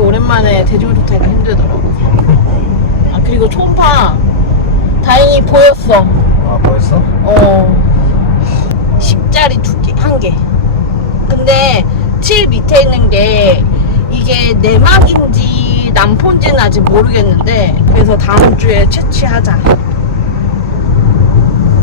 오랜만에 대중교통 타기가 힘들더라고. 아 그리고 초음파 다행히 보였어. 아 벌써? 어 10짜리 두 개, 한 개. 근데 7 밑에 있는 게 이게 내막인지 남폰지는 아직 모르겠는데 그래서 다음 주에 채취하자.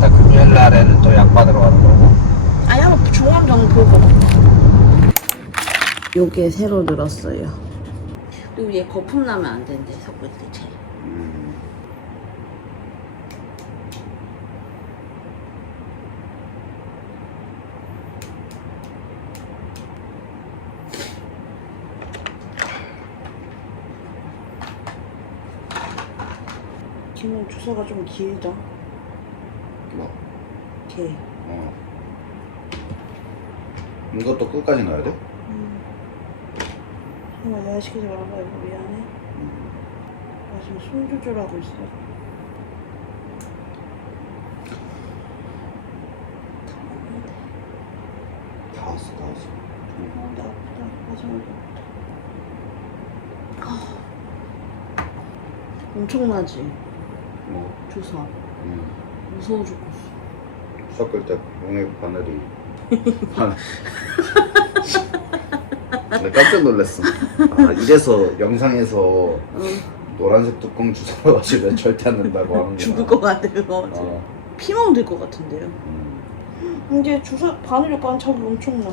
딱 금요일 날에는 또 약 받으러 가는 거고 아니 한번 중앙 좀 보고. 요게 새로 늘었어요. 그리고 얘 거품 나면 안 된대 섞을 때 제. 걔는 주사가 좀 길다. 뭐? 걔. 어 이것도 끝까지 넣어야 돼? 정말 내가 시키지 말아봐 이거 미안해. 나 지금 숨 조절하고 있어. 다 왔어 다 왔어 어, 나 아프다. 마지막에 아프다. 아. 엄청나지? 뭐 주사. 음. 무서워 죽겠어. 섞을 때 용액 바늘이 바늘 나 깜짝 놀랐어 아 이래서 영상에서 응. 노란색 뚜껑 주사로 마시면 절대 안 된다고 하는구나 죽을 것 같아 그거. 어. 피멍 들 것 같은데요. 음. 이제 주사 바늘 반짝이 엄청나.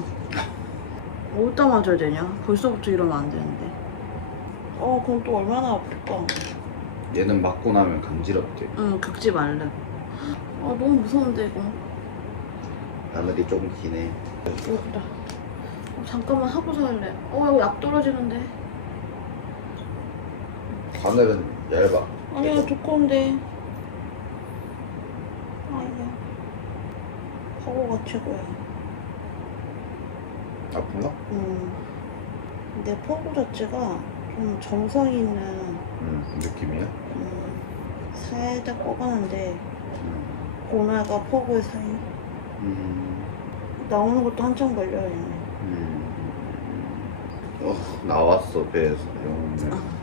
어디다 맞아야 되냐? 벌써부터 이러면 안 되는데. 어, 그럼 또 얼마나 아플까? 얘는 맞고 나면 간지럽대 응, 긁지 말래. 아, 너무 무서운데, 이거. 바늘이 조금 기네 여기다. 어, 잠깐만 하고 살래. 어, 이거 약 떨어지는데. 바늘은 얇아 아니야, 두꺼운데. 아니야. 파고가 최고야. 아픈가? 음. 내 파고 자체가 좀 정상 있는, 음 느낌이야? 음, 살짝 음. 고나가 포구의 사이. 음. 나오는 것도 한참 걸려요, 얘는. 음. 어 나왔어 배에서 영혼네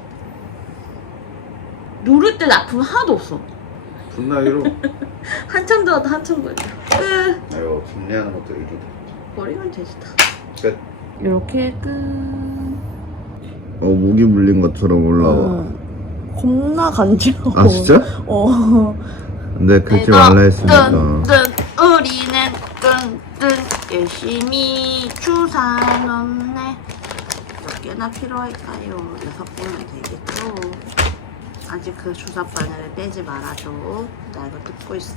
누를 때 아픔 하나도 없어. 분나기로 한참 들어도 한참 걸려. 끝. 아유 분리하는 것도 이렇게 버리면 되지 다. 끝. 이렇게 끝. 어 모기 물린 것처럼 어. 겁나 간지러워. 아 진짜? 어. 근데 긁지 말라 했으니까 뜬뜬 우리는 뜬뜬 열심히 주사 넣네. 몇 개나 필요할까요? 여섯 개면 되겠죠. 아직 그 주사 바늘을 빼지 말아줘. 나 이거 듣고 있어.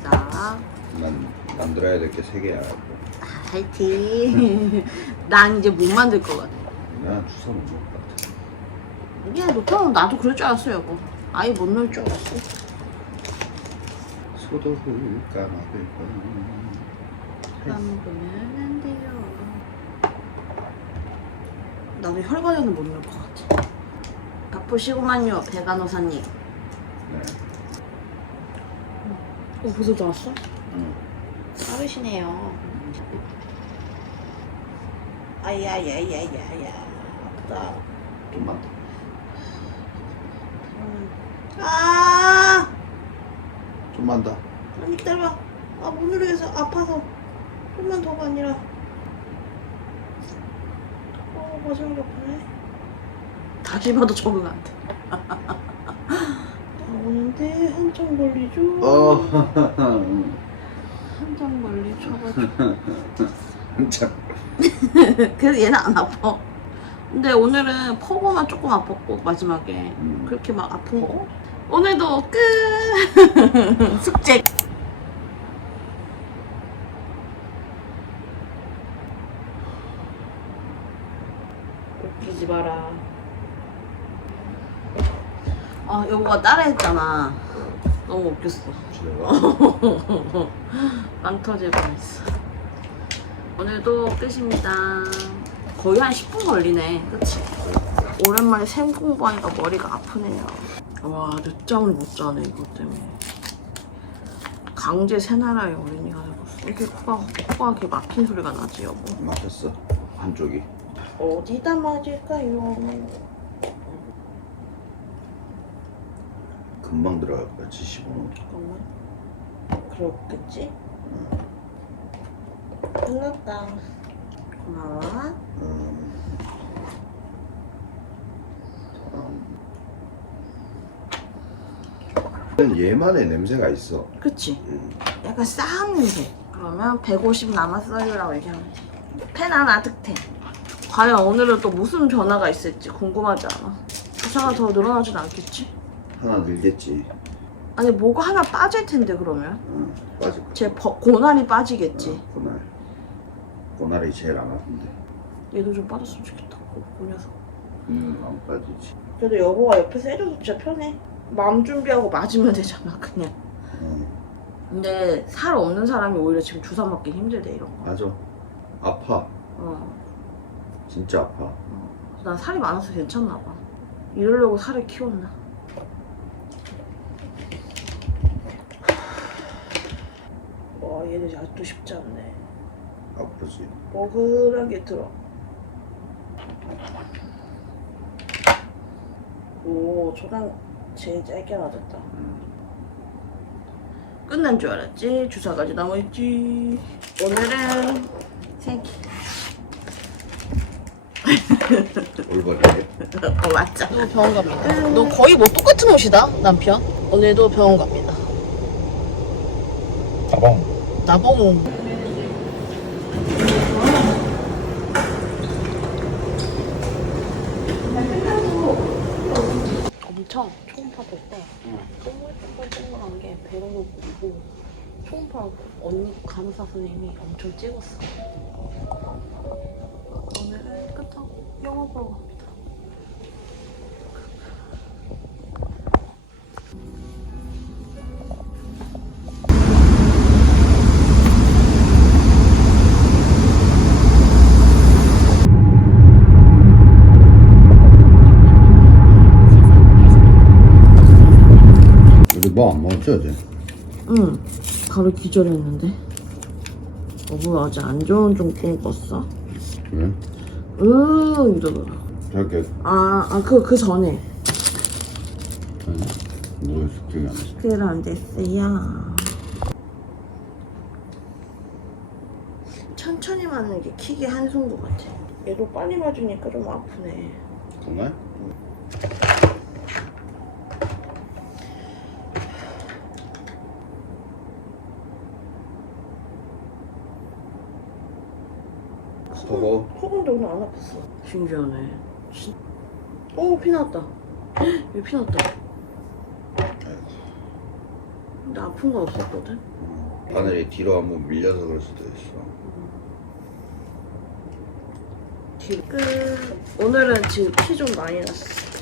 난 만들어야 될 게 세 개야 화이팅. 난 이제 못 만들 것 같아. 난 주사 못 먹을 것 같아 이게 못하면 나도 그럴 줄 알았어, 여보. 아예 못 넣을 줄 알았어. 소도를 까마들 까먹으면 안 돼요. 나도 혈관에는 못 넣을 것 같아. 바쁘시구만요, 배간호사님. 네. 어, 벌써 나왔어? 응. 빠르시네요. 아야야야야야. 아프다. 좀만 더 음. 아! 좀만 더 아니, 기다려봐. 아, 못 누르겠어. 아파서. 좀만 더가 아니라. 마지막에 아프네. 다시 봐도 적응 안 돼. 나오는데 한참 걸리죠? 어. 한참 걸리셔가지고. 한참. 그래서 얘는 안 아파. 근데 오늘은 포고만 조금 아팠고 마지막에 음. 그렇게 막 아픈 거. 오늘도 끝. 숙제. 웃기지 마라. 아 여보가 따라했잖아. 너무 웃겼어. 빵 터질 뻔했어. 오늘도 끝입니다. 거의 한 10분 걸리네. 그치? 오랜만에 샘 공부하니까 머리가 아프네요. 와, 늦잠을 못 자네, 이것 때문에. 강제 새나라의 어린이가 되었어. 이렇게 코가, 코가 이렇게 막힌 소리가 나지, 여보. 맞았어. 한쪽이. 어디다 맞을까요? 금방 들어갈 거야. 75는. 잠깐만. 그렇겠지? 끝났다. 고마워. 음. 음. 얘만의 냄새가 있어. 그치? 음. 약간 싸한 냄새. 그러면 150 남았어요라고 얘기하면 돼. 펜 하나 득템. 과연 오늘은 또 무슨 변화가 있을지 궁금하지 않아? 주사가 더 늘어나진 않겠지? 하나 늘겠지. 아니 뭐가 하나 빠질 텐데 그러면? 응. 빠질 거야. 제 버- 고난이 빠지겠지. 어, 그날. 그날이 제일 안 아픈데. 얘도 좀 빠졌으면 좋겠다. 그, 그 녀석. 음, 안 빠지지. 그래도 여보가 옆에서 해줘서 진짜 편해. 마음 준비하고 맞으면 되잖아 그냥. 응. 근데 살 없는 사람이 오히려 지금 주사 맞기 힘들대 이런 거. 맞아. 아파. 어. 진짜 아파. 난 살이 많아서 괜찮나 봐. 이러려고 살을 키웠나? 와 얘는 아직도 쉽지 않네. 아프지. 먹으라게 들어. 오 저랑 제일 짧게 맞았다. 음. 끝난 줄 알았지? 주사까지 남아있지. 오늘은 생기. 올바르게. 어 맞자. 또 병원 갑니다. 너 거의 뭐 똑같은 옷이다 남편. 오늘도 병원 갑니다. 가방. 나봉. 엄 청 초음 파 볼 때 동글동글동글한 게 배로도 보이고 초음파 언니 간호사 선생님이 엄청 찍었어. 오늘은 끝하고 영화 보러 갑니다. 뭐안 먹었지 어제? 응, 바로 기절했는데. 여보 어제 안 좋은 좀 꿈 꿨어? 그래? 으 이러더라. 저렇게 아, 아, 그, 그 전에. 뭐였어 기억이 안 나. 그런 데스야. 천천히 맞는 게 킥이 한손 것 같아. 얘도 빨리 맞으니까 좀 아프네. 정말? 속은 오늘 안 아팠어. 신기하네. 진... 오, 피 났다. 여기 피 났다. 근데 아픈 건 없었거든. 바늘이 뒤로 한번 밀려서 그럴 수도 있어. 뒤 끝. 오늘은 지금 피 좀 많이 났어.